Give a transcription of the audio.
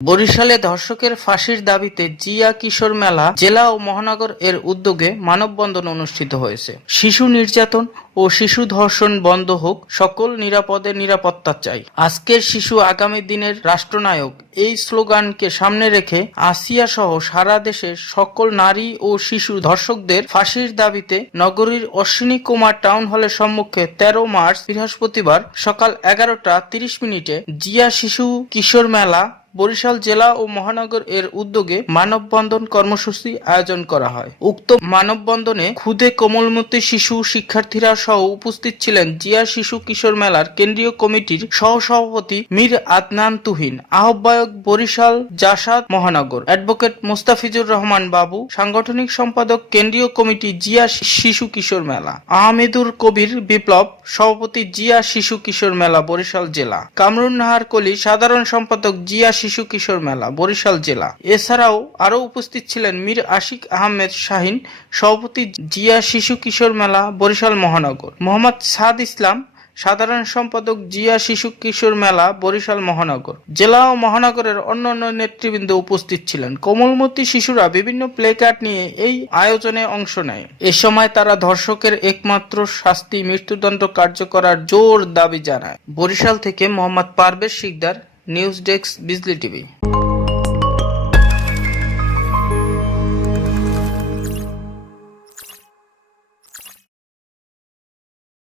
বরিশালে ধর্ষকের ফাঁসির দাবিতে জিয়া কিশোর মেলা জেলা ও মহানগর এর উদ্যোগে মানববন্ধন অনুষ্ঠিত হয়েছে। শিশু নির্যাতন ও শিশু ধর্ষণ বন্ধ হোক, সকল নিরাপদে নিরাপত্তা চাই, আজকের শিশু আগামী দিনের রাষ্ট্রনায়ক, এই স্লোগানকে সামনে রেখে আসিয়া সহ সারা দেশের সকল নারী ও শিশু ধর্ষকদের ফাঁসির দাবিতে নগরীর অশ্বিনী কুমার টাউন হলের সম্মুখে 13 মার্চ বৃহস্পতিবার সকাল 11:30 জিয়া শিশু কিশোর মেলা বরিশাল জেলা ও মহানগর এর উদ্যোগে মানববন্ধন কর্মসূচি আয়োজন করা হয়। উক্ত মানববন্ধনে ক্ষুদে কোমলমতি শিশু শিক্ষার্থীরা সহ উপস্থিত ছিলেন জিয়া শিশু কিশোর মেলার কেন্দ্রীয় কমিটির সহসভাপতি মীর আদনান তুহিন, আহ্বায়ক বরিশাল জাসাদ মহানগর অ্যাডভোকেট মোস্তাফিজুর রহমান বাবু, সাংগঠনিক সম্পাদক কেন্দ্রীয় কমিটি জিয়া শিশু কিশোর মেলা আহমেদুর কবির বিপ্লব, সভাপতি জিয়া শিশু কিশোর মেলা বরিশাল জেলা কামরুন নাহার কলি, সাধারণ সম্পাদক জিয়া শিশু কিশোর মেলা বরিশাল জেলা। এছাড়াও আরো উপস্থিত ছিলেন মীর আশিক আহমেদ শাহিন, সভাপতি জিয়া শিশু কিশোর মেলা বরিশাল মহানগর, মোহাম্মদ সাদ ইসলাম, সাধারণ সম্পাদক জিয়া শিশু কিশোর মেলা বরিশাল মহানগর। জেলা ও মহানগরের অন্যান্য নেতৃবৃন্দ উপস্থিত ছিলেন। কোমলমতি শিশুরা বিভিন্ন প্লেকার্ড নিয়ে এই আয়োজনে অংশ নেয়। এ সময় তারা ধর্ষকের একমাত্র শাস্তি মৃত্যুদণ্ড কার্যকরার জোর দাবি জানায়। বরিশাল থেকে মোহাম্মদ পারভেজ শিকদার, নিউজ ডেস্ক, বিজলি টিভি।